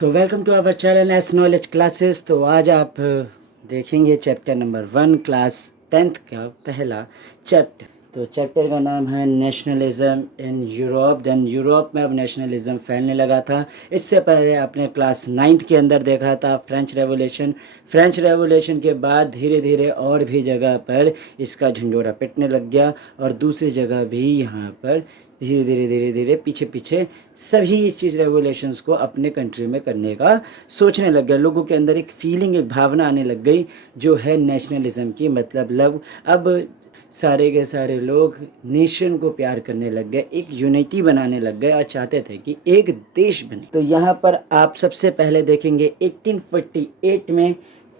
तो welcome to our channel S knowledge classes. तो आज आप देखेंगे चैप्टर नंबर 1 क्लास 10th का पहला चैप्टर। तो चैप्टर का नाम है nationalism in Europe. Then Europe में अब नेशनलिज्म फैलने लगा था। इससे पहले आपने क्लास 9th के अंदर देखा था फ्रेंच रेवोल्यूशन। फ्रेंच रेवोल्यूशन के बाद धीरे धीरे और भी जगह पर इसका झंडोरा पिटने लग गया और दूसरी जगह भी यहाँ पर धीरे धीरे पीछे पीछे सभी इस चीज़ रेवोल्यूशंस को अपने कंट्री में करने का सोचने लग गए। लोगों के अंदर एक फीलिंग, एक भावना आने लग गई जो है नेशनलिज्म की, मतलब लव। अब सारे के सारे लोग नेशन को प्यार करने लग गए, एक यूनिटी बनाने लग गए और चाहते थे कि एक देश बने। तो यहाँ पर आप सबसे पहले देखेंगे 1848 में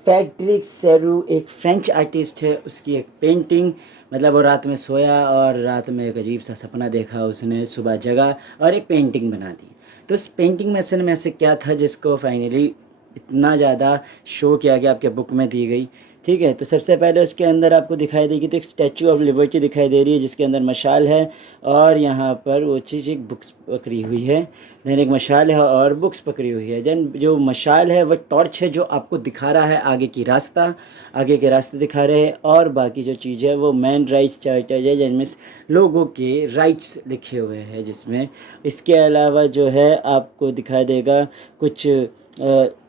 फ्रेडरिक सेरू एक फ्रेंच आर्टिस्ट है, उसकी एक पेंटिंग, मतलब वो रात में सोया और रात में एक अजीब सा सपना देखा उसने, सुबह जगा और एक पेंटिंग बना दी। तो उस पेंटिंग में असल में ऐसे क्या था जिसको फाइनली इतना ज़्यादा शो किया गया, आपके बुक में दी गई। ठीक है, तो सबसे पहले उसके अंदर आपको दिखाई देगी तो एक स्टैचू ऑफ लिबर्टी दिखाई दे रही है जिसके अंदर मशाल है और यहाँ पर वो चीज़ एक बुक्स पकड़ी हुई है। देन एक मशाल है और बुक्स पकड़ी हुई है। देन जो मशाल है वह टॉर्च है जो आपको दिखा रहा है आगे की रास्ता, आगे के रास्ते दिखा रहे हैं। और बाकी जो चीज़ है वो मैन राइट्स चार्टर है जिनमें लोगों के राइट्स लिखे हुए हैं जिसमें। इसके अलावा जो है आपको दिखाई देगा कुछ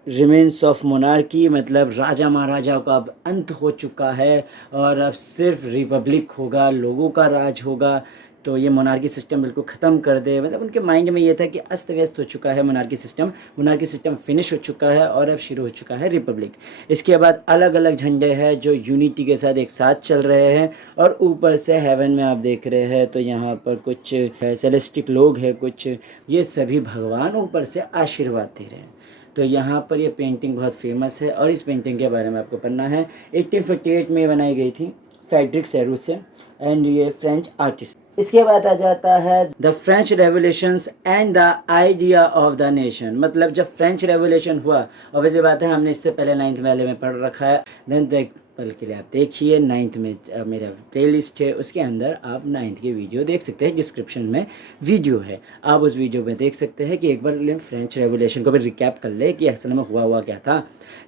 रिमेंस ऑफ मोनार्की, मतलब राजा महाराजा का अब अंत हो चुका है और अब सिर्फ रिपब्लिक होगा, लोगों का राज होगा। तो ये मोनार्की सिस्टम बिल्कुल ख़त्म कर दे, मतलब उनके माइंड में ये था कि अस्त व्यस्त हो चुका है मोनार्की सिस्टम फिनिश हो चुका है और अब शुरू हो चुका है रिपब्लिक। इसके बाद अलग अलग झंडे हैं जो यूनिटी के साथ एक साथ चल रहे हैं और ऊपर से हेवन में आप देख रहे हैं तो यहाँ पर कुछ सेलेस्टिक लोग हैं, कुछ ये सभी भगवान ऊपर से आशीर्वाद दे रहे हैं। तो यहाँ पर ये पेंटिंग बहुत फेमस है और इस पेंटिंग के बारे में आपको पढ़ना है। 1848 में बनाई गई थी फ्रेडरिक सेरू से एंड ये फ्रेंच आर्टिस्ट। इसके बाद आ जाता है the French revolutions and the idea of the nation. मतलब जब फ्रेंच रेवोल्यूशन हुआ, ऑब्वियसली बात है हमने इससे पहले 9th वाले में पढ़ रखा है। देन तो एक पल के लिए आप देखिए 9th में मेरा प्लेलिस्ट है उसके अंदर आप 9th की वीडियो देख सकते हैं, डिस्क्रिप्शन में वीडियो है, आप उस वीडियो में देख सकते हैं कि एक बार फ्रेंच रेवोल्यूशन को भी रिकैप कर ले कि असल में हुआ क्या था।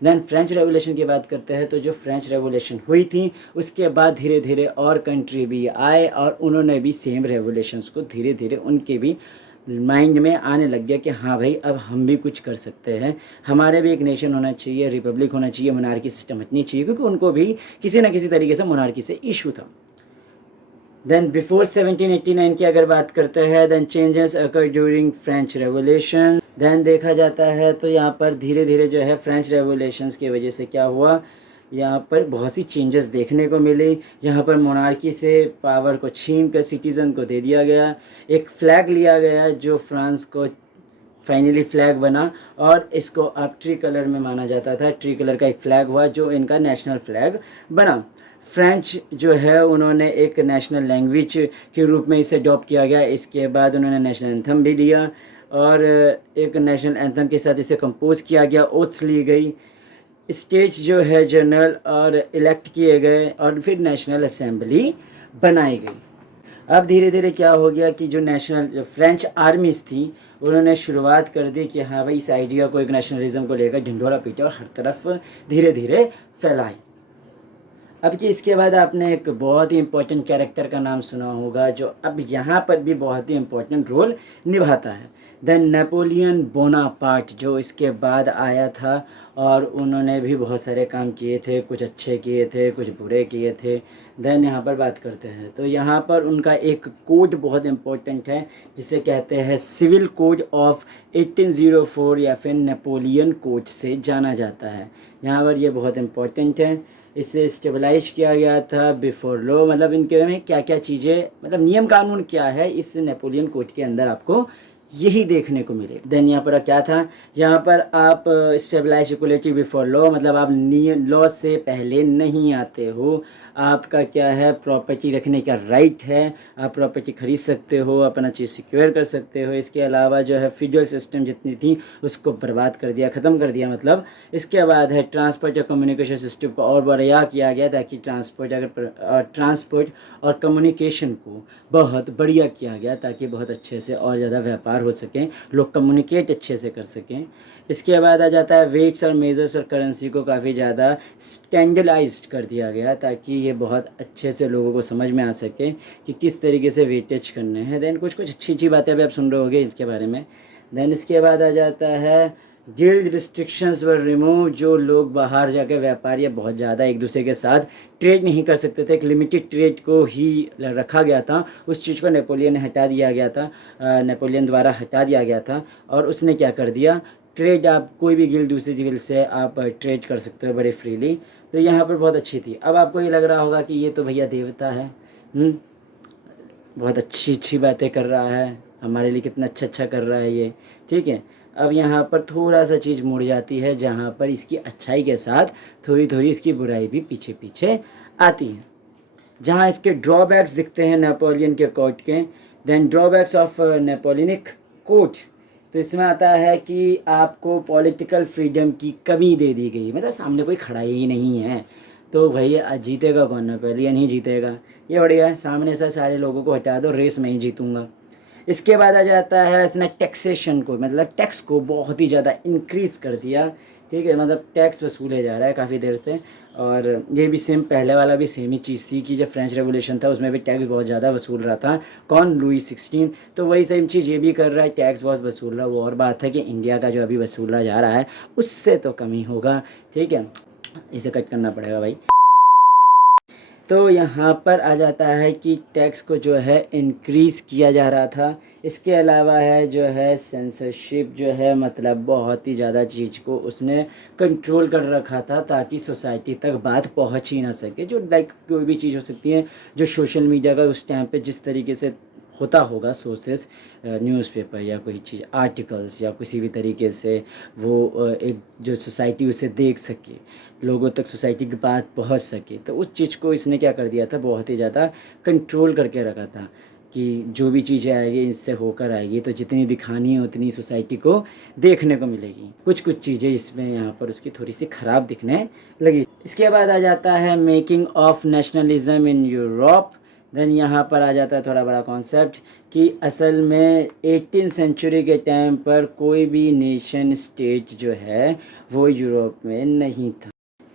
देन फ्रेंच रेवोल्यूशन की बात करते हैं तो जो फ्रेंच रेवोल्यूशन हुई थी उसके बाद धीरे धीरे और कंट्री भी आए और उन्होंने भी सेम रेवोल्यूशंस को धीरे धीरे उनके भी माइंड में आने लग गया कि हाँ भाई अब हम भी कुछ कर सकते हैं, हमारे भी एक नेशन होना चाहिए, रिपब्लिक होना चाहिए, मोनार्की सिस्टम हटनी चाहिए, क्योंकि उनको भी किसी न किसी तरीके से मोनार्की से इशू था। देन बिफोर 1789 की अगर बात करते हैं then changes occur during French revolution. Then देखा जाता है तो यहाँ पर धीरे धीरे जो है फ्रेंच रेवोल्यूशंस की वजह से क्या हुआ, यहाँ पर बहुत सी चेंजेस देखने को मिली। यहाँ पर मोनार्की से पावर को छीन कर सिटीज़न को दे दिया गया, एक फ्लैग लिया गया जो फ्रांस को फाइनली फ्लैग बना और इसको अब ट्री कलर में माना जाता था। ट्री कलर का एक फ्लैग हुआ जो इनका नेशनल फ्लैग बना। फ्रेंच जो है उन्होंने एक नेशनल लैंग्वेज के रूप में इसे अडॉप्ट किया गया। इसके बाद उन्होंने नेशनल एंथम भी दिया और एक नेशनल एंथम के साथ इसे कंपोज किया गया, ओथ्स ली गई, स्टेट्स जो है जनरल और इलेक्ट किए गए और फिर नेशनल असेंबली बनाई गई। अब धीरे धीरे क्या हो गया कि जो फ्रेंच आर्मीज़ थी उन्होंने शुरुआत कर दी कि हाँ भाई इस आइडिया को, एक नेशनलिज्म को लेकर ढिंढोरा पीटा और हर तरफ धीरे धीरे फैलाई। अब कि इसके बाद आपने एक बहुत ही इम्पोर्टेंट कैरेक्टर का नाम सुना होगा जो अब यहाँ पर भी बहुत ही इम्पोर्टेंट रोल निभाता है, देन नेपोलियन बोनापार्ट, जो इसके बाद आया था और उन्होंने भी बहुत सारे काम किए थे, कुछ अच्छे किए थे, कुछ बुरे किए थे। देन यहाँ पर बात करते हैं तो यहाँ पर उनका एक कोड बहुत इम्पोर्टेंट है जिसे कहते हैं सिविल कोड ऑफ 1804 या फिर नेपोलियन कोड से जाना जाता है। यहाँ पर ये बहुत इम्पोर्टेंट है, इसे स्टेबलाइज किया गया था बिफोर लॉ, मतलब इनके में क्या क्या चीज़ें, मतलब नियम कानून क्या है इस नेपोलियन कोड के अंदर आपको यही देखने को मिले। देन यहाँ पर क्या था, यहाँ पर आप स्टेबलाइज इक्वलिटी बिफोर लॉ, मतलब आप लॉ से पहले नहीं आते हो, आपका क्या है प्रॉपर्टी रखने का राइट है, आप प्रॉपर्टी खरीद सकते हो, अपना चीज़ सिक्योर कर सकते हो। इसके अलावा जो है फ्यूडल सिस्टम जितनी थी उसको बर्बाद कर दिया, ख़त्म कर दिया मतलब। इसके बाद है ट्रांसपोर्ट और कम्युनिकेशन सिस्टम को और बढ़िया किया गया ताकि ट्रांसपोर्ट और कम्युनिकेशन को बहुत बढ़िया किया गया ताकि बहुत अच्छे से और ज़्यादा व्यापार हो सकें, लोग कम्युनिकेट अच्छे से कर सकें। इसके बाद आ जाता है वेट्स और मेजर्स और करेंसी को काफ़ी ज़्यादा स्टैंडर्डाइज्ड कर दिया गया ताकि ये बहुत अच्छे से लोगों को समझ में आ सके कि किस तरीके से वेटेज करने हैं। देन कुछ कुछ अच्छी अच्छी बातें अभी आप सुन रहे होंगे इसके बारे में। देन इसके बाद आ जाता है गिल्ड रिस्ट्रिक्शंस वर रिमूव, जो लोग बाहर जाकर व्यापारी बहुत ज़्यादा एक दूसरे के साथ ट्रेड नहीं कर सकते थे, एक लिमिटेड ट्रेड को ही रखा गया था, उस चीज़ को नेपोलियन ने हटा दिया गया था, नेपोलियन द्वारा हटा दिया गया था। और उसने क्या कर दिया, ट्रेड आप कोई भी गिल्ड दूसरी गिल्ड से आप ट्रेड कर सकते हो बड़े फ्रीली। तो यहाँ पर बहुत अच्छी थी। अब आपको ये लग रहा होगा कि ये तो भैया देवता है, बहुत अच्छी अच्छी बातें कर रहा है, हमारे लिए कितना अच्छा अच्छा कर रहा है ये, ठीक है। अब यहाँ पर थोड़ा सा चीज़ मुड़ जाती है जहाँ पर इसकी अच्छाई के साथ थोड़ी थोड़ी इसकी बुराई भी पीछे पीछे आती है। जहाँ इसके ड्रॉबैक्स दिखते हैं नेपोलियन के कोर्ट के, then drawbacks of Napoleonic court, तो इसमें आता है कि आपको पॉलिटिकल फ्रीडम की कमी दे दी गई, मतलब सामने कोई खड़ा ही नहीं है, तो भैया जीतेगा कौन, नेपोलियन ही जीतेगा। ये बढ़िया है, सामने से सारे लोगों को हटा दो, रेस में ही जीतूँगा। इसके बाद आ जाता है इसने टैक्सेशन को, मतलब टैक्स को बहुत ही ज़्यादा इंक्रीज़ कर दिया, ठीक है, मतलब टैक्स वसूले जा रहा है काफ़ी देर से। और ये भी सेम, पहले वाला भी सेम ही चीज़ थी कि जब फ्रेंच रेवोल्यूशन था उसमें भी टैक्स बहुत ज़्यादा वसूल रहा था, कौन, लुई 16, तो वही सेम चीज़ ये भी कर रहा है, टैक्स बहुत वसूल रहा है। वो और बात है कि इंडिया का जो अभी वसूला जा रहा है उससे तो कमी होगा, ठीक है, इसे कट करना पड़ेगा भाई। तो यहाँ पर आ जाता है कि टैक्स को जो है इंक्रीज़ किया जा रहा था। इसके अलावा है जो है सेंसरशिप जो है, मतलब बहुत ही ज़्यादा चीज़ को उसने कंट्रोल कर रखा था ताकि सोसाइटी तक बात पहुँच ही ना सके, जो लाइक कोई भी चीज़ हो सकती है जो सोशल मीडिया का उस टाइम पे जिस तरीके से होता होगा सोर्सेस, न्यूज़पेपर या कोई चीज़, आर्टिकल्स या किसी भी तरीके से वो एक जो सोसाइटी उसे देख सके, लोगों तक सोसाइटी की बात पहुंच सके, तो उस चीज़ को इसने क्या कर दिया था, बहुत ही ज़्यादा कंट्रोल करके रखा था कि जो भी चीज़ें आएगी इससे होकर आएगी, तो जितनी दिखानी है उतनी सोसाइटी को देखने को मिलेगी। कुछ कुछ चीज़ें इसमें यहाँ पर उसकी थोड़ी सी ख़राब दिखने लगी। इसके बाद आ जाता है making of nationalism in Europe. Then यहाँ पर आ जाता है थोड़ा बड़ा कॉन्सेप्ट कि असल में 18th सेंचुरी के टाइम पर कोई भी नेशन स्टेट जो है वो यूरोप में नहीं था,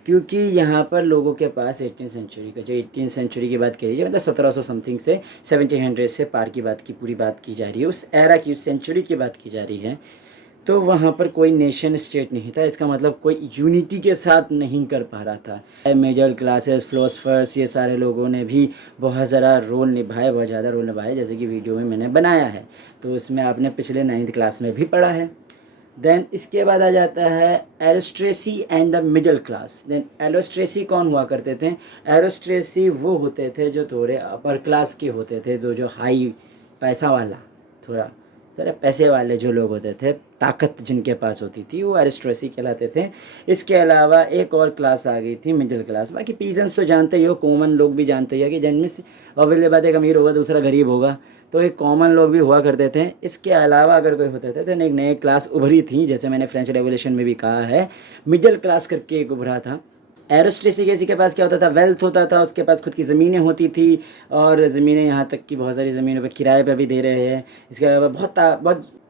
क्योंकि यहाँ पर लोगों के पास 18th सेंचुरी का, जो 18th सेंचुरी की बात करी जाए, मतलब 1700 समथिंग से 1700 से पार की बात की पूरी बात की जा रही है, उस एरा की, उस सेंचुरी की बात की जा रही है, तो वहाँ पर कोई नेशन स्टेट नहीं था। इसका मतलब कोई यूनिटी के साथ नहीं कर पा रहा था। मिडिल क्लासेस, फिलोसफर्स, ये सारे लोगों ने भी बहुत ज़्यादा रोल निभाए, बहुत ज़्यादा रोल निभाए, जैसे कि वीडियो में मैंने बनाया है, तो उसमें आपने पिछले 9th क्लास में भी पढ़ा है। देन इसके बाद आ जाता है aristocracy and the middle class. Then aristocracy कौन हुआ करते थे, एरिस्ट्रेसी वो होते थे जो थोड़े अपर क्लास के होते थे, जो हाई पैसा वाला, थोड़ा पैसे वाले जो लोग होते थे, ताकत जिनके पास होती थी, वो एरिस्ट्रेसी कहलाते थे। इसके अलावा एक और क्लास आ गई थी, मिडिल क्लास। बाकी पीजेंट्स तो जानते ही हो, कॉमन लोग भी जानते ही हो कि जिनमें से ऑब्वियसली बात, एक अमीर होगा दूसरा गरीब होगा, तो एक कॉमन लोग भी हुआ करते थे। इसके अलावा अगर कोई होते थे तो एक नई क्लास उभरी थी, जैसे मैंने फ्रेंच रेवोल्यूशन में भी कहा है, मिडिल क्लास करके एक उभरा था। एरिस्ट्रेसी किसी के पास क्या होता था, वेल्थ होता था, उसके पास खुद की ज़मीनें होती थी, और ज़मीनें यहाँ तक कि बहुत सारी ज़मीनों पे किराए पे भी दे रहे हैं। इसके अलावा बहुत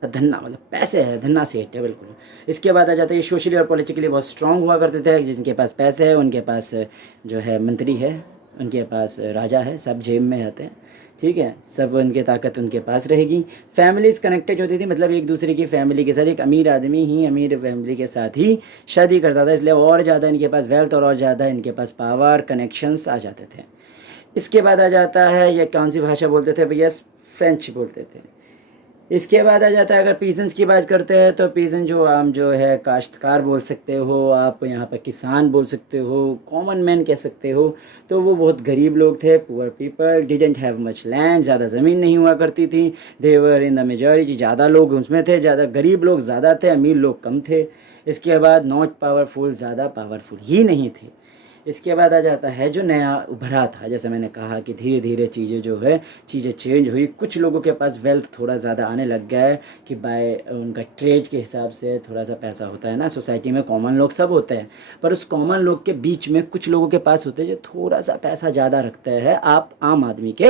धन्ना, मतलब पैसे है, धन्ना सेठ है बिल्कुल। इसके बाद आ जाता है ये सोशली और पॉलिटिकली बहुत स्ट्रॉन्ग हुआ करते थे, जिनके पास पैसे है उनके पास जो है मंत्री है, उनके पास राजा है, सब जेब में आते हैं, ठीक है, सब उनके ताकत उनके पास रहेगी। फैमिलीज़ कनेक्टेड होती थी, मतलब एक दूसरे की फैमिली के साथ, एक अमीर आदमी ही अमीर फैमिली के साथ ही शादी करता था, इसलिए और ज़्यादा इनके पास वेल्थ और ज़्यादा इनके पास पावर, कनेक्शंस आ जाते थे। इसके बाद आ जाता है ये कौन सी भाषा बोलते थे भैया, फ्रेंच बोलते थे। इसके बाद आ जाता है अगर पीजेंट्स की बात करते हैं तो पीजेंट जो आम जो है काश्तकार बोल सकते हो आप, यहाँ पर किसान बोल सकते हो, कॉमन मैन कह सकते हो। तो वो बहुत गरीब लोग थे, poor people, didn't have much land, ज़्यादा ज़मीन नहीं हुआ करती थी। देवर इन द मेजॉरिटी, ज़्यादा लोग उसमें थे, ज़्यादा गरीब लोग ज़्यादा थे, अमीर लोग कम थे। इसके बाद नॉट पावरफुल, ज़्यादा पावरफुल ही नहीं थे। इसके बाद आ जाता है जो नया उभरा था, जैसे मैंने कहा कि धीरे धीरे चीज़ें जो है चीज़ें चेंज हुई, कुछ लोगों के पास वेल्थ थोड़ा ज़्यादा आने लग गया है कि बाय उनका ट्रेड के हिसाब से थोड़ा सा पैसा होता है ना, सोसाइटी में कॉमन लोग सब होते हैं, पर उस कॉमन लोग के बीच में कुछ लोगों के पास होते हैं जो थोड़ा सा पैसा ज़्यादा रखते हैं आप आम आदमी के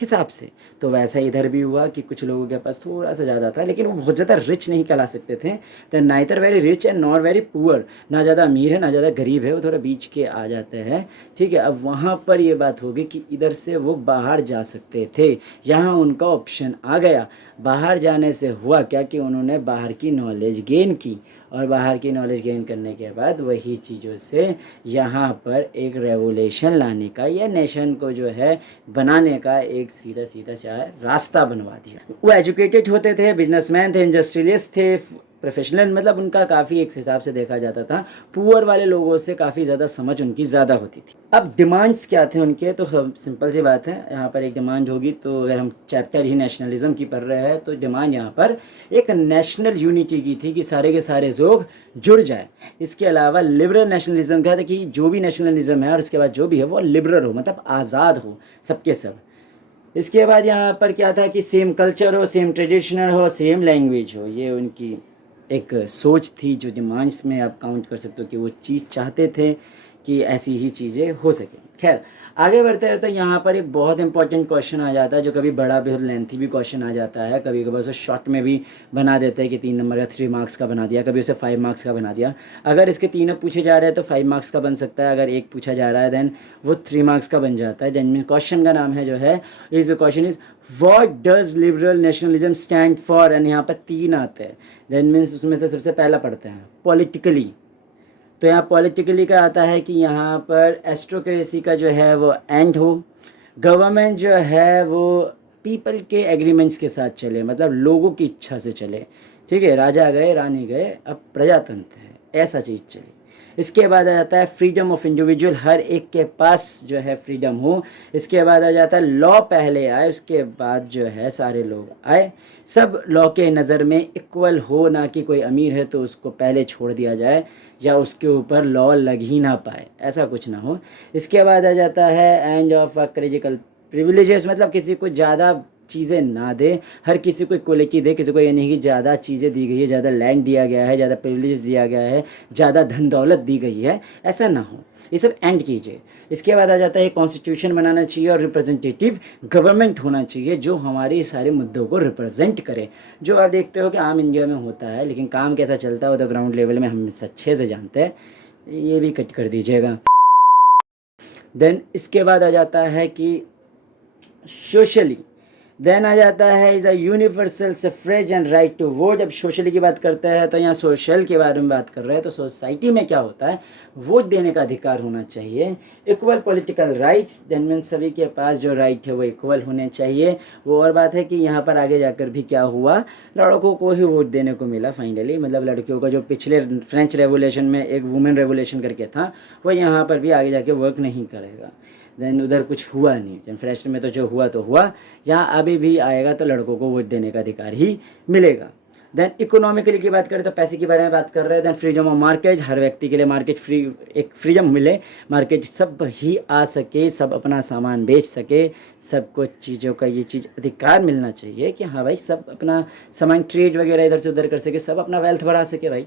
हिसाब से। तो वैसा इधर भी हुआ कि कुछ लोगों के पास थोड़ा सा ज़्यादा था, लेकिन वो बहुत ज़्यादा रिच नहीं कहला सकते थे। The neither very rich and not very poor, ना ज़्यादा अमीर है ना ज़्यादा गरीब है, वो थोड़ा बीच के आ जाते हैं। ठीक है, अब वहाँ पर ये बात होगी कि इधर से वो बाहर जा सकते थे, यहाँ उनका ऑप्शन आ गया। बाहर जाने से हुआ क्या कि उन्होंने बाहर की नॉलेज गेन की, और बाहर की नॉलेज गेन करने के बाद वही चीज़ों से यहाँ पर एक रेवोल्यूशन लाने का या नेशन को जो है बनाने का एक सीधा सीधा चाहे रास्ता बनवा दिया। वो एजुकेटेड होते थे, बिजनेसमैन थे, इंडस्ट्रियलिस्ट थे, प्रोफेशनल, मतलब उनका काफ़ी एक हिसाब से देखा जाता था। पुअर वाले लोगों से काफ़ी ज़्यादा समझ उनकी ज़्यादा होती थी। अब डिमांड्स क्या थे उनके, तो सिंपल सी बात है, यहाँ पर एक डिमांड होगी, तो अगर हम चैप्टर ही नेशनलिज्म की पढ़ रहे हैं तो डिमांड यहाँ पर एक नेशनल यूनिटी की थी कि सारे के सारे लोग जुड़ जाए। इसके अलावा लिबरल नेशनलिज्म क्या था कि जो भी नेशनलिज्म है और उसके बाद जो भी है वो लिबरल हो, मतलब आज़ाद हो सबके सब। इसके बाद यहाँ पर क्या था कि सेम कल्चर हो, सेम ट्रेडिशनल हो, सेम लैंग्वेज हो, ये उनकी एक सोच थी जो डिमांड्स में आप काउंट कर सकते हो कि वो चीज़ चाहते थे कि ऐसी ही चीज़ें हो सके। खैर आगे बढ़ते हैं तो यहाँ पर एक बहुत इंपॉर्टेंट क्वेश्चन आ जाता है जो कभी बड़ा बहुत लेंथी भी क्वेश्चन आ जाता है, कभी कभार उसे शॉर्ट में भी बना देते हैं कि 3 नंबर का 3 मार्क्स का बना दिया, कभी उसे 5 मार्क्स का बना दिया। अगर इसके तीनों पूछे जा रहे हैं तो 5 मार्क्स का बन सकता है, अगर एक पूछा जा रहा है देन वो 3 मार्क्स का बन जाता है। देन क्वेश्चन का नाम है जो है is question is what does liberal nationalism stand for, and यहाँ पर 3 आते हैं। देन मीन्स उसमें से सबसे पहला पढ़ते हैं पॉलिटिकली, तो यहाँ पॉलिटिकली का आता है कि यहाँ पर एस्ट्रोक्रेसी का जो है वो एंड हो, गवर्नमेंट जो है वो पीपल के एग्रीमेंट्स के साथ चले, मतलब लोगों की इच्छा से चले। ठीक है, राजा गए रानी गए, अब प्रजातंत्र है, ऐसा चीज़ चले। इसके बाद आ जाता है फ्रीडम ऑफ इंडिविजुअल, हर एक के पास जो है फ्रीडम हो। इसके बाद आ जाता है लॉ पहले आए, उसके बाद जो है सारे लोग आए, सब लॉ के नज़र में इक्वल हो, ना कि कोई अमीर है तो उसको पहले छोड़ दिया जाए या उसके ऊपर लॉ लग ही ना पाए, ऐसा कुछ ना हो। इसके बाद आ जाता है एंड ऑफ क्रिटिकल प्रिविलेजेस, मतलब किसी को ज़्यादा चीज़ें ना दे, हर किसी को इक्वलिटी दे, किसी को ये नहीं कि ज़्यादा चीज़ें दी गई है, ज़्यादा लैंड दिया गया है, ज़्यादा प्रिविलेज दिया गया है, ज़्यादा धन दौलत दी गई है, ऐसा ना हो, ये सब एंड कीजिए। इसके बाद आ जाता है कॉन्स्टिट्यूशन बनाना चाहिए और रिप्रेजेंटेटिव गवर्नमेंट होना चाहिए जो हमारे सारे मुद्दों को रिप्रेजेंट करे, जो आप देखते हो कि आम इंडिया में होता है, लेकिन काम कैसा चलता है वो तो ग्राउंड लेवल में हम अच्छे से जानते हैं, ये भी कट कर दीजिएगा। देन इसके बाद आ जाता है कि सोशली, देन आ जाता है is a universal suffrage and right to vote. जब सोशली की बात करते हैं तो यहाँ सोशल के बारे में बात कर रहे हैं, तो सोसाइटी में क्या होता है, वोट देने का अधिकार होना चाहिए, equal political rights, then mean सभी के पास जो राइट है वो इक्वल होने चाहिए। वो और बात है कि यहाँ पर आगे जाकर भी क्या हुआ, लड़कों को ही वोट देने को मिला फाइनली, मतलब लड़कियों का जो पिछले फ्रेंच रेवोल्यूशन में एक वुमेन रेवोल्यूशन करके था वो यहाँ पर भी आगे जाके वर्क नहीं करेगा। देन उधर कुछ हुआ नहीं, फ्रेश में तो जो हुआ तो हुआ, यहाँ अभी भी आएगा तो लड़कों को वोट देने का अधिकार ही मिलेगा। देन इकोनॉमिकली की बात करें तो पैसे के बारे में बात कर रहे हैं। देन फ्रीडम ऑफ मार्केट, हर व्यक्ति के लिए मार्केट फ्री एक फ्रीडम मिले, मार्केट सब ही आ सके, सब अपना सामान बेच सके, सबको चीज़ों का ये चीज़ अधिकार मिलना चाहिए कि हाँ भाई सब अपना सामान ट्रेड वगैरह इधर से उधर कर सके, सब अपना वेल्थ बढ़ा सके भाई।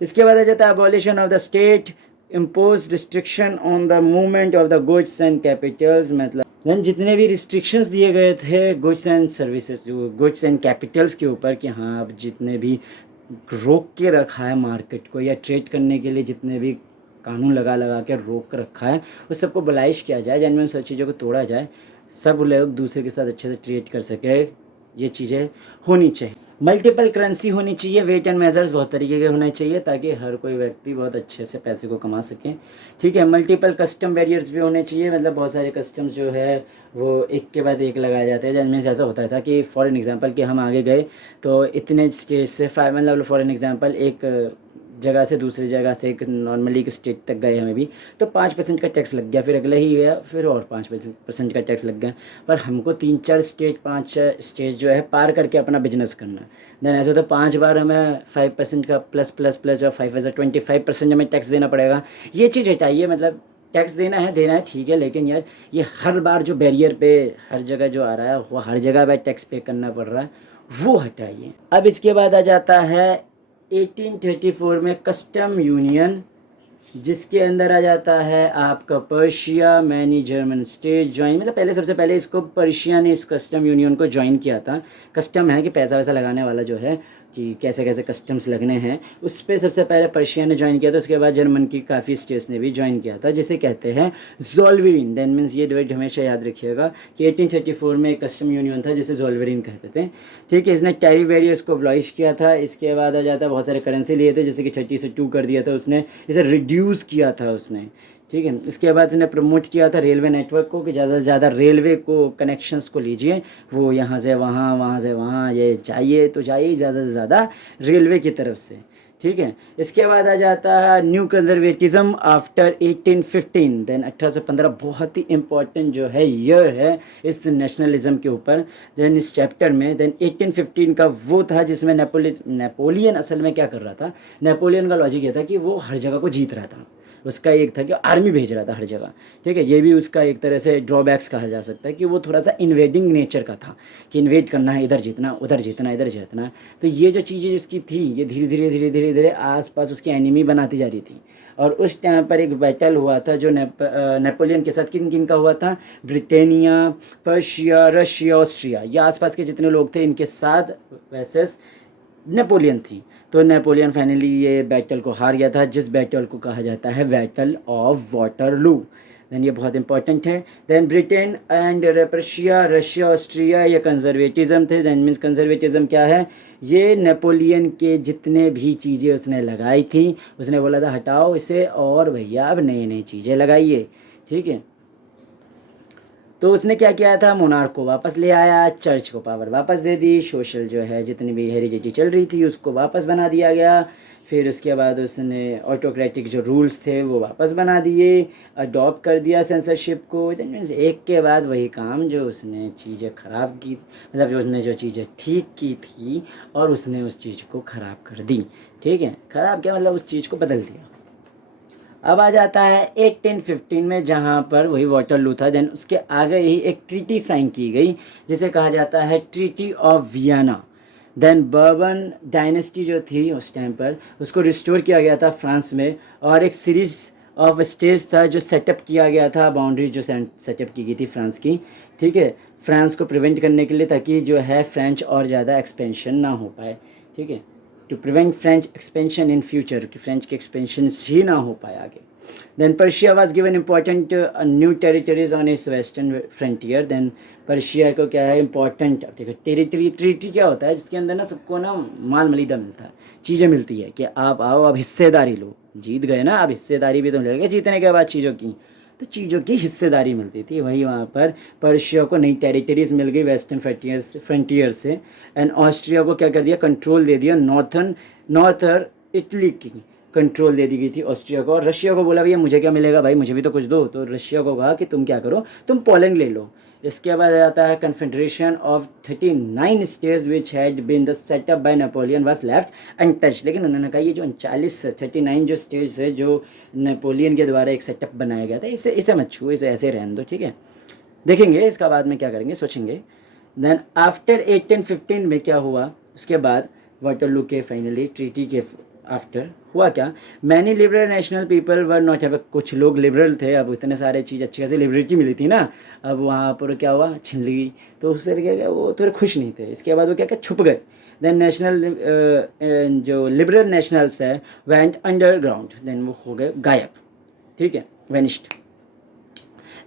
इसके बाद आ जाता है abolition of the state impose restriction on the movement of the goods and Capitals, मतलब देन जितने भी रिस्ट्रिक्शंस दिए गए थे गुड्स एंड सर्विसेज, जो गुड्स एंड कैपिटल्स के ऊपर कि हाँ अब जितने भी रोक के रखा है मार्केट को या ट्रेड करने के लिए जितने भी कानून लगा लगा के रोक रखा है उस सबको बलाइश किया जाए, जिनमें सब चीज़ों को तोड़ा जाए, सब लोग दूसरे के साथ अच्छे से ट्रेड कर सके, ये चीज़ें होनी चाहिए। मल्टीपल करेंसी होनी चाहिए, वेट एंड मेजर्स बहुत तरीके के होने चाहिए ताकि हर कोई व्यक्ति बहुत अच्छे से पैसे को कमा सके। ठीक है, मल्टीपल कस्टम बैरियर्स भी होने चाहिए, मतलब बहुत सारे कस्टम्स जो है वो एक के बाद एक लगाए जाते हैं, जिनमें ऐसा होता था कि फॉर एन एग्जांपल कि हम आगे गए तो इतने स्टेट से मतलब फॉर एन एग्जांपल एक जगह से दूसरी जगह से एक नॉर्मली एक स्टेट तक गए हमें भी तो 5% का टैक्स लग गया, फिर अगले ही गया फिर और 5% का टैक्स लग गया, पर हमको 3-4 स्टेट 5 स्टेट जो है पार करके अपना बिजनेस करना है। देन ऐसे तो 5 बार हमें 5% का प्लस प्लस प्लस जो 5 25% हमें टैक्स देना पड़ेगा। ये चीज़ हटाइए, मतलब टैक्स देना है ठीक है, लेकिन यार ये हर बार जो बैरियर पे हर जगह जो आ रहा है, वो हर जगह पे टैक्स पे करना पड़ रहा है, वो हटाइए। अब इसके बाद आ जाता है 1834 में कस्टम यूनियन, जिसके अंदर आ जाता है आपका Persia, many German state join, मतलब पहले सबसे पहले इसको पर्शिया ने इस कस्टम यूनियन को ज्वाइन किया था। कस्टम है कि पैसा वैसा लगाने वाला जो है, कि कैसे कैसे कस्टम्स लगने हैं, उस पर सबसे पहले पर्शिया ने ज्वाइन किया था। उसके बाद जर्मन की काफ़ी स्टेट्स ने भी ज्वाइन किया था, जिसे कहते हैं जोल्वेरिन। देन मीन्स ये डेट हमेशा याद रखिएगा कि 1834 में एक कस्टम यूनियन था जिसे जोल्वेरिन कहते थे। ठीक है, इसने टैरिफ वेरियस को अबॉलिश किया था। इसके बाद आ जाता है बहुत सारे करेंसी लिए थे, जैसे कि 30 से 2 कर दिया था उसने, इसे रिड्यूस किया था उसने। ठीक है, इसके बाद इसने प्रमोट किया था रेलवे नेटवर्क को कि ज़्यादा से ज़्यादा रेलवे को कनेक्शंस को लीजिए, वो यहाँ से वहाँ, वहाँ से वहाँ, ये चाहिए तो चाहिए ज़्यादा से ज़्यादा रेलवे की तरफ से। ठीक है, इसके बाद आ जाता है न्यू कंजर्वेटिज्म आफ्टर 1815। देन 1815 बहुत ही इम्पोर्टेंट जो है ईयर है इस नेशनलिज्म के ऊपर। देन इस चैप्टर में देन 1815 का वो था जिसमें नेपोलियन असल में क्या कर रहा था, नेपोलियन का लॉजिक ये था कि वो हर जगह को जीत रहा था। उसका एक था कि आर्मी भेज रहा था हर जगह। ठीक है, ये भी उसका एक तरह से ड्रॉबैक्स कहा जा सकता है कि वो थोड़ा सा इन्वेडिंग नेचर का था, कि इन्वेड करना है, इधर जीतना, उधर जीतना, इधर जीतना। तो ये जो चीज़ें उसकी थी, ये धीरे धीरे धीरे धीरे धीरे आसपास उसकी एनिमी बनाती जा रही थी। और उस टाइम पर एक बैटल हुआ था जो नेपोलियन के साथ, किन किन का हुआ था, ब्रिटेनिया, पर्शिया, रशिया, ऑस्ट्रिया, ये आसपास के जितने लोग थे इनके साथ वैसेस नेपोलियन थी। तो नेपोलियन फाइनली ये बैटल को हार गया था, जिस बैटल को कहा जाता है बैटल ऑफ वाटरलू। देन ये बहुत इंपॉर्टेंट है। Then Britain and Russia, Russia Austria, ये कंजर्वेटिज्म थे। देन मीन्स कंजर्वेटिज्म क्या है, ये नेपोलियन के जितने भी चीज़ें उसने लगाई थी, उसने बोला था हटाओ इसे और भैया अब नई नई चीज़ें लगाइए। ठीक है, तो उसने क्या किया था, मोनार्क को वापस ले आया, चर्च को पावर वापस दे दी, सोशल जो है जितनी भी हेरिडिटी चल रही थी उसको वापस बना दिया गया। फिर उसके बाद उसने ऑटोक्रेटिक जो रूल्स थे वो वापस बना दिए, अडॉप्ट कर दिया सेंसरशिप को। एक के बाद वही काम जो उसने चीज़ें ख़राब की, मतलब उसने जो चीज़ें ठीक की थी और उसने उस चीज़ को ख़राब कर दी। ठीक है, ख़राब क्या मतलब, उस चीज़ को बदल दिया। अब आ जाता है 1815 में, जहाँ पर वही वाटरलू था। देन उसके आगे ही एक ट्रीटी साइन की गई जिसे कहा जाता है treaty of Vienna. Then Bourbon dynasty जो थी उस टाइम पर, उसको रिस्टोर किया गया था फ्रांस में, और एक सीरीज ऑफ स्टेज था जो सेटअप किया गया था, बाउंड्री जो सेटअप की गई थी फ्रांस की। ठीक है, फ्रांस को प्रिवेंट करने के लिए, ताकि जो है फ्रेंच और ज़्यादा एक्सपेंशन ना हो पाए। ठीक है, to prevent French expansion in future, कि फ्रेंच के एक्सपेंशन ही ना हो पाए आगे। Then Prussia was given important new territories on is western frontier. Then Prussia को क्या है इंपॉर्टेंट, अब देखो टेरिटरी, ट्रीटी क्या होता है, जिसके अंदर ना सबको ना माल मलिदा मिलता है, चीज़ें मिलती है कि आप आओ, अब हिस्सेदारी लो, जीत गए ना, अब हिस्सेदारी भी तो मिलेगी जीतने के बाद चीज़ों की, तो चीज़ों की हिस्सेदारी मिलती थी। वही वहाँ पर पर्शिया को नई टेरिटरीज मिल गई वेस्टर्न फ्रंटियर से। एंड ऑस्ट्रिया को क्या कर दिया, कंट्रोल दे दिया नॉर्थर इटली की कंट्रोल दे दी गई थी ऑस्ट्रिया को। और रशिया को बोला भैया मुझे क्या मिलेगा भाई, मुझे भी तो कुछ दो। तो रशिया को कहा कि तुम क्या करो, तुम पोलैंड ले लो। इसके बाद आता है confederation of 39 states which had been the setup by Napoleon was left untouched. लेकिन उन्होंने कहा ये जो 39 जो स्टेट्स है जो नेपोलियन के द्वारा एक सेटअप बनाया गया था, इसे मत छूओ, इसे ऐसे रहने दो। ठीक है, देखेंगे इसका बाद में क्या करेंगे, सोचेंगे। देन आफ्टर 1815 में क्या हुआ, उसके बाद वाटरलू के फाइनली ट्रीटी के आफ्टर हुआ क्या, many liberal national people were not have, कुछ लोग लिबरल थे, अब इतने सारे चीज़ अच्छी खासी लिबर्टी मिली थी ना, अब वहाँ पर क्या हुआ, छिन ली, तो उससे क्या वो थोड़े खुश नहीं थे। इसके बाद वो क्या छुप गए। देन नेशनल जो लिबरल नेशनल्स है वेंट अंडरग्राउंड, देन वो हो गए गायब। ठीक है, वेनिश्ड।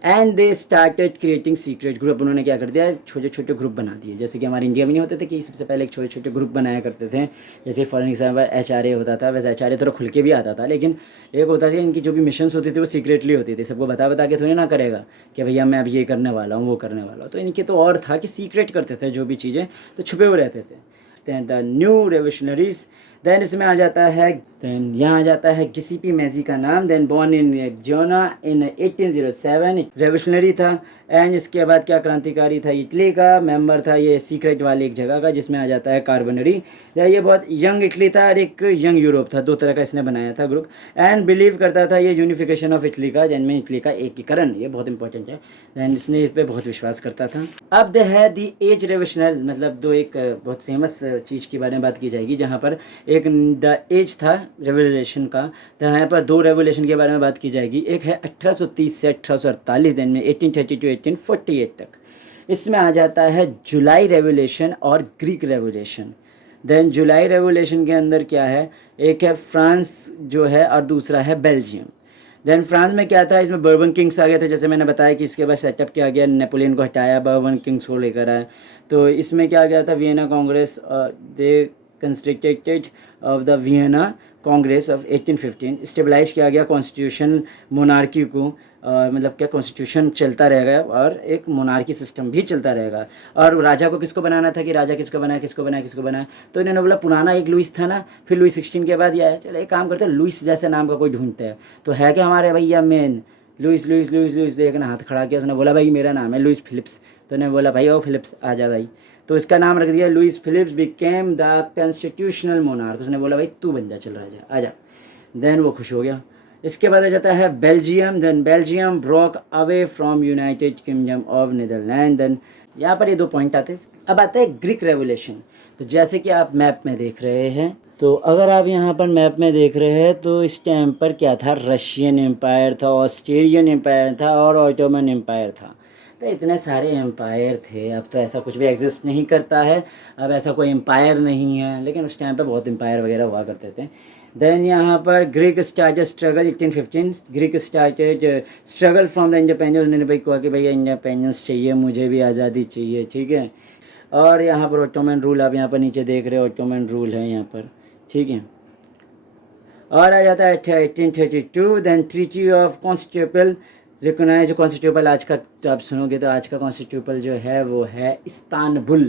And they started creating secret group, उन्होंने क्या कर दिया, छोटे छोटे ग्रुप बना दिए, जैसे कि हमारे इंडिया में नहीं होते थे कि सबसे पहले एक छोटे छोटे ग्रुप बनाया करते थे, जैसे फॉर एग्जाम्पल HRA होता था, वैसे HRA थोड़ा खुल के भी आता था, लेकिन एक होता था इनकी जो भी मिशंस होती थी वो सीक्रेटली होती थी, सबको बता बता के थोड़ी ना करेगा कि भैया मैं अब ये करने वाला हूँ, वो करने वाला हूँ। तो इनके तो और था कि सीक्रेट करते थे जो भी चीज़ें, तो छुपे हुए रहते थे। द न्यू रेवोल्यूशनरीज, देन इसमें आ जाता है, देन यहाँ आ जाता है गिसिपी मेसी का नाम, then born in Genoa in 1807, revolutionary था। एंड इसके बाद क्या, क्रांतिकारी था, इटली का मेंबर था ये सीक्रेट वाली एक जगह का, जिसमें आ जाता है कार्बनरी। ये बहुत यंग इटली था और एक यंग यूरोप था, दो तरह का इसने बनाया था ग्रुप। एंड बिलीव करता था ये यूनिफिकेशन ऑफ इटली का, जिनमें इटली का एकीकरण, ये बहुत इंपॉर्टेंट है। दैन इसने इस पर बहुत विश्वास करता था। अब द है दी एज रेवोल्यूशनल, मतलब दो एक बहुत फेमस चीज़ के बारे में बात की जाएगी, जहाँ पर एक द एज था रेवोल्यूशन का, तो यहाँ पर दो रेवोल्यूशन के बारे में बात की जाएगी। एक है 1830 से 1848, दिन में 1830 टू 1848 तक। इसमें आ जाता है जुलाई रेवोल्यूशन और ग्रीक रेवोल्यूशन। देन जुलाई रेवोल्यूशन के अंदर क्या है, एक है फ्रांस जो है और दूसरा है बेल्जियम। देन फ्रांस में क्या था, इसमें बर्बन किंग्स आ गए थे, जैसे मैंने बताया कि इसके बाद सेटअप किया गया, नेपोलियन को हटाया, बर्बन किंग्स को लेकर आया। तो इसमें क्या गया था, Vienna Congress, they constructed of the Vienna Congress of 1815, stabilise किया गया कॉन्स्टिट्यूशन मोनार्की को, मतलब क्या कॉन्स्टिट्यूशन चलता रहेगा और एक मोनार्की सिस्टम भी चलता रहेगा। और राजा को किसको बनाना था, कि राजा किसको बनाया, किसको बनाया, किसको बनाया, तो इन्होंने बोला पुराना एक लुइस था ना, फिर लुइस 16 के बाद ये आया, चलो एक काम करते हैं लुइस जैसे नाम का कोई ढूंढते हैं। तो है कि हमारे भैया main Louis Louis Louis Louis, देखना हाथ खड़ा किया, उसने बोला भाई मेरा नाम है लुइस फिलिप्स, तो उन्होंने बोला भाई ओ फिलिप्स आ जा भाई, तो इसका नाम रख दिया Louis Philips became the constitutional monarch. उसने बोला भाई तू बन जा, चल राजा आ जा। देन वो खुश हो गया। इसके बाद आ जाता है Belgium, then Belgium broke away from United Kingdom of Netherland. Then यहाँ पर ये दो पॉइंट आते हैं। अब आता है ग्रीक रेवोल्यूशन। तो जैसे कि आप मैप में देख रहे हैं, तो अगर आप यहाँ पर मैप में देख रहे हैं तो इस टाइम पर क्या था, रशियन एम्पायर था, ऑस्ट्रेलियन एम्पायर था और ऑटोमन एम्पायर था। तो इतने सारे एम्पायर थे, अब तो ऐसा कुछ भी एग्जिस्ट नहीं करता है, अब ऐसा कोई एम्पायर नहीं है, लेकिन उस टाइम पे बहुत एम्पायर वगैरह हुआ करते थे। देन यहाँ पर Greek started struggle 1815, Greek started struggle from the independence. उन्होंने भाई कहा कि भैया इंडिपेंडेंस चाहिए, मुझे भी आज़ादी चाहिए, ठीक है। और यहाँ पर ऑटोमन रूल, आप यहाँ पर नीचे देख रहे हो ऑटोमन रूल है यहाँ पर, ठीक है। और आ जाता है 1832, then treaty of Constantinople recognise. Constantinople आज का तो आप सुनोगे तो आज का कॉन्स्टेंटिनोपल जो है वो है इस्तानबुल,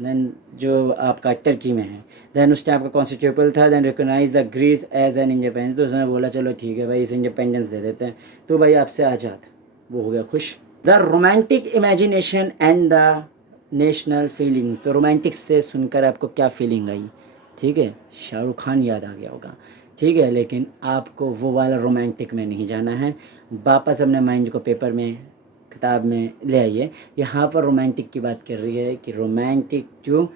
देन जो आपका टर्की में है। देन उस टाइम का कॉन्स्टेंटिनोपल था। Then recognise the Greece as an independence. तो उसने बोला चलो ठीक है भाई इसे इंडिपेंडेंस दे देते हैं, तो भाई आपसे आज़ाद, वो हो गया खुश। The romantic imagination and the national feelings. तो रोमांटिक से सुनकर आपको क्या फीलिंग आई, ठीक है, शाहरुख खान याद आ गया होगा, ठीक है। लेकिन आपको वो वाला रोमांटिक में नहीं जाना है, वापस अपने माइंड को पेपर में किताब में ले आइए। यहाँ पर रोमांटिक की बात कर रही है कि रोमांटिक टू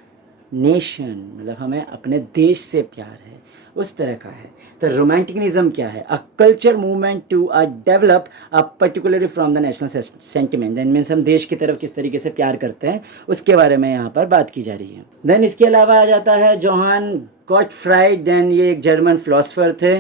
नेशन, मतलब हमें अपने देश से प्यार है, उस तरह का है। तो रोमांटिकनिज्म क्या है, a culture movement to develop a particularly from the national sentiment. Then means हम देश की तरफ किस तरीके से प्यार करते हैं, उसके बारे में यहाँ पर बात की जा रही है। देन इसके अलावा आ जाता है जोहान गॉटफ्राइड। देन ये एक जर्मन फिलोसफर थे।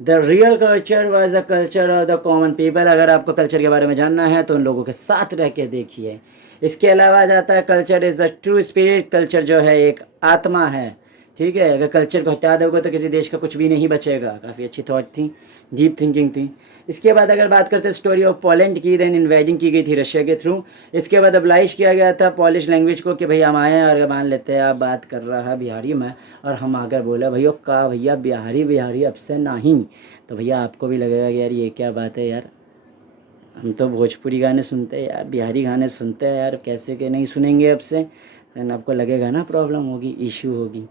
The real culture was the culture of the common people. अगर आपको कल्चर के बारे में जानना है तो उन लोगों के साथ रह के देखिए। इसके अलावा आ जाता है culture is the true spirit. Culture जो है एक आत्मा है, ठीक है। अगर कल्चर को हटा दोगे तो किसी देश का कुछ भी नहीं बचेगा। काफ़ी अच्छी थॉट थी, डीप थिंकिंग थी। इसके बाद अगर बात करते हैं स्टोरी ऑफ पोलैंड की, देन इन्वेडिंग की गई थी रशिया के थ्रू। इसके बाद अब्लाइज किया गया था पॉलिश लैंग्वेज को कि भाई हम आए और मान लेते हैं आप बात कर रहा है बिहारी में, और हम आकर बोला भैया का भैया बिहारी बिहारी अब से नहीं, तो भैया आपको भी लगेगा कि यार ये क्या बात है यार, हम तो भोजपुरी गाने सुनते हैं यार, बिहारी गाने सुनते हैं यार, कैसे के नहीं सुनेंगे अब से। देन आपको लगेगा ना प्रॉब्लम होगी, इशू होगी।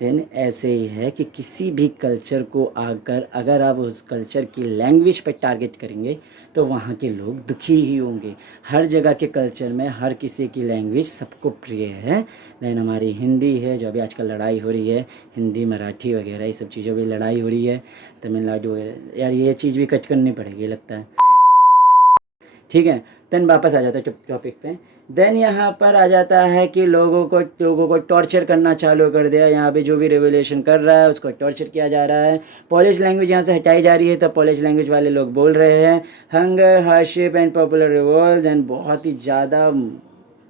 देन ऐसे ही है कि किसी भी कल्चर को आकर अगर आप उस कल्चर की लैंग्वेज पर टारगेट करेंगे तो वहाँ के लोग दुखी ही होंगे। हर जगह के कल्चर में हर किसी की लैंग्वेज सबको प्रिय है। देन हमारी हिंदी है, जो अभी आजकल लड़ाई हो रही है, हिंदी मराठी वगैरह ये सब चीज़ों पर लड़ाई हो रही है, तमिलनाडु वगैरह, यार ये चीज़ भी कट करनी पड़ेगी लगता है, ठीक है। देन वापस आ जाता है टॉपिक पे। देन यहाँ पर आ जाता है कि लोगों को टॉर्चर करना चालू कर दिया। यहाँ पे जो भी रेवोल्यूशन कर रहा है उसको टॉर्चर किया जा रहा है। पॉलिश लैंग्वेज यहाँ से हटाई जा रही है, तो पॉलिश लैंग्वेज वाले लोग बोल रहे हैं hunger, hardship and popular revolt. And बहुत ही ज़्यादा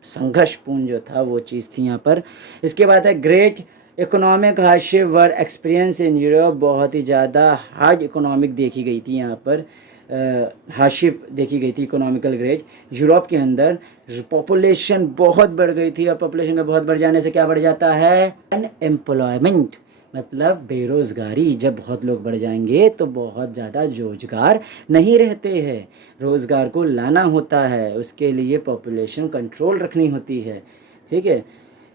संघर्षपूर्ण जो था वो चीज़ थी यहाँ पर। इसके बाद है great economic hardship were experience in Europe. बहुत ही ज़्यादा हार्ड इकोनॉमिक देखी गई थी यहाँ पर, हार्डशिप देखी गई थी इकोनॉमिकल ग्रेट यूरोप के अंदर। पॉपुलेशन बहुत बढ़ गई थी, और पॉपुलेशन के बहुत बढ़ जाने से क्या बढ़ जाता है, अनएम्प्लॉयमेंट, मतलब बेरोज़गारी, जब बहुत लोग बढ़ जाएंगे तो बहुत ज़्यादा रोज़गार नहीं रहते हैं, रोज़गार को लाना होता है, उसके लिए पॉपुलेशन कंट्रोल रखनी होती है, ठीक है।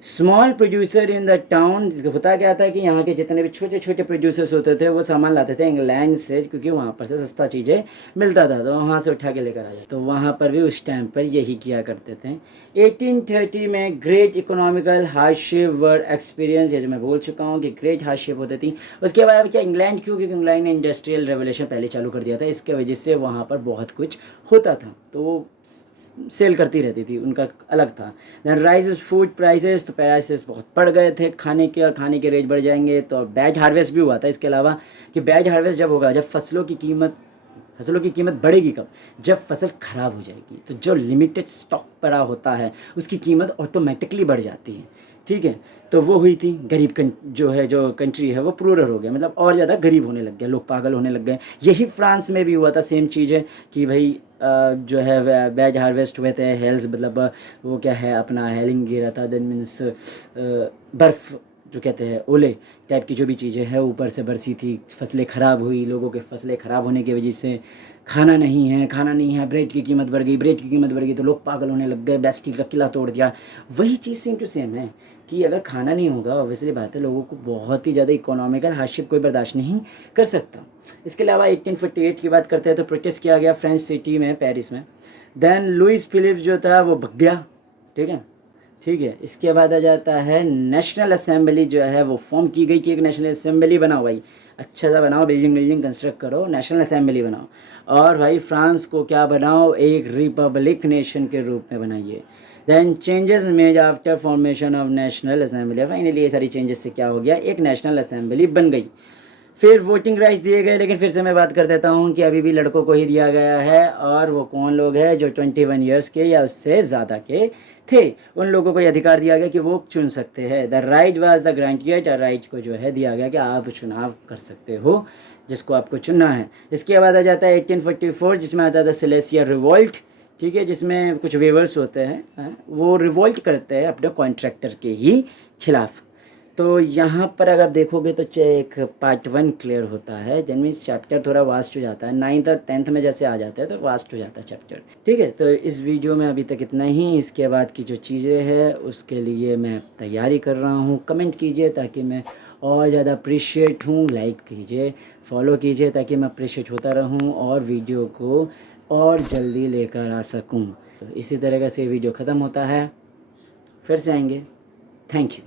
Small producer in the town, होता क्या था कि यहाँ के जितने भी छोटे छोटे प्रोड्यूसर्स होते थे वो सामान लाते थे इंग्लैंड से, क्योंकि वहाँ पर से सस्ता चीज़ें मिलता था तो वहाँ से उठा के लेकर आ जाते, तो वहाँ पर भी उस टाइम पर यही किया करते थे। 1830 में ग्रेट इकोनॉमिकल हार्डशिप वर एक्सपीरियंस, ये जो मैं बोल चुका हूँ कि ग्रेट हार्डशिप होती थी। उसके बाद क्या इंग्लैंड, क्यों, क्योंकि इंग्लैंड ने इंडस्ट्रियल रेवोल्यूशन पहले चालू कर दिया था, इसके वजह से वहाँ पर बहुत कुछ होता था तो वो सेल करती रहती थी, उनका अलग था। दैन राइजेस फूड प्राइसेस, तो प्राइसेस बहुत बढ़ गए थे खाने के रेट बढ़ जाएंगे। तो बैच हार्वेस्ट भी हुआ था इसके अलावा, कि बैच हार्वेस्ट जब होगा, जब फसलों की कीमत बढ़ेगी कब, जब फसल ख़राब हो जाएगी, तो जो लिमिटेड स्टॉक पड़ा होता है उसकी कीमत ऑटोमेटिकली बढ़ जाती है, ठीक है। तो वो हुई थी, गरीब जो कंट्री है वो प्रूरर हो गया, मतलब और ज़्यादा गरीब होने लग गया, लोग पागल होने लग गए। यही फ्रांस में भी हुआ था, सेम चीज़ है कि भाई जो है बैच हार्वेस्ट हुए थे, हेल्स मतलब वो क्या है अपना हेलिंग गिरा था, देन मीन्स बर्फ़ जो कहते हैं ओले टाइप की जो भी चीज़ें हैं ऊपर से बरसी थी, फसलें ख़राब हुई, लोगों के फसलें ख़राब होने की वजह से खाना नहीं है, ब्रेड की कीमत बढ़ गई तो लोग पागल होने लग गए, बेस्टील का किला तोड़ दिया। वही चीज़ सेम टू सेम है कि अगर खाना नहीं होगा, ऑब्वियसली बात है, लोगों को बहुत ही ज़्यादा इकोनॉमिकल हार्डशिप कोई बर्दाश्त नहीं कर सकता। इसके अलावा 1848 की बात करते हैं तो प्रोटेस्ट किया गया फ्रेंच सिटी में, पेरिस में। देन लुइस फिलिप्स जो था वो भग गया, ठीक है। इसके बाद आ जाता है नेशनल असेंबली जो है वो फॉर्म की गई कि एक नेशनल असेंबली बनाओ भाई, अच्छा सा बनाओ, बिल्डिंग कंस्ट्रक्ट करो, नेशनल असेंबली बनाओ, और भाई फ्रांस को क्या बनाओ, एक रिपब्लिक नेशन के रूप में बनाइए। Then changes made after formation of national assembly, finally ये सारी चेंजेस से क्या हो गया, एक नेशनल असेंबली बन गई। फिर वोटिंग राइट्स दिए गए, लेकिन फिर से मैं बात कर देता हूँ कि अभी भी लड़कों को ही दिया गया है, और वो कौन लोग हैं जो 21 ईयर्स के या उससे ज़्यादा के थे, उन लोगों को ये अधिकार दिया गया कि वो चुन सकते हैं। The right was the granted, right को जो है दिया गया कि आप चुनाव कर सकते हो जिसको आपको चुनना है। इसके बाद आ जाता है 1844, जिसमें आता था सिलेसिया रिवोल्ट, ठीक है, जिसमें कुछ वेवर्स होते हैं, वो रिवोल्ट करते हैं अपने कॉन्ट्रैक्टर के ही खिलाफ। तो यहाँ पर अगर देखोगे तो एक पार्ट 1 क्लियर होता है, देन मीन्स चैप्टर थोड़ा वास्ट हो जाता है, 9th और 10th में जैसे आ जाता है तो वास्ट हो जाता है चैप्टर, ठीक है। तो इस वीडियो में अभी तक इतना ही, इसके बाद की जो चीज़ें हैं उसके लिए मैं तैयारी कर रहा हूँ। कमेंट कीजिए ताकि मैं और ज़्यादा अप्रिशिएट हूँ, लाइक कीजिए, फॉलो कीजिए ताकि मैं अप्रिशिएट होता रहूँ और वीडियो को और जल्दी लेकर आ सकूँ। तो इसी तरीके से वीडियो ख़त्म होता है, फिर से आएंगे। Thank you.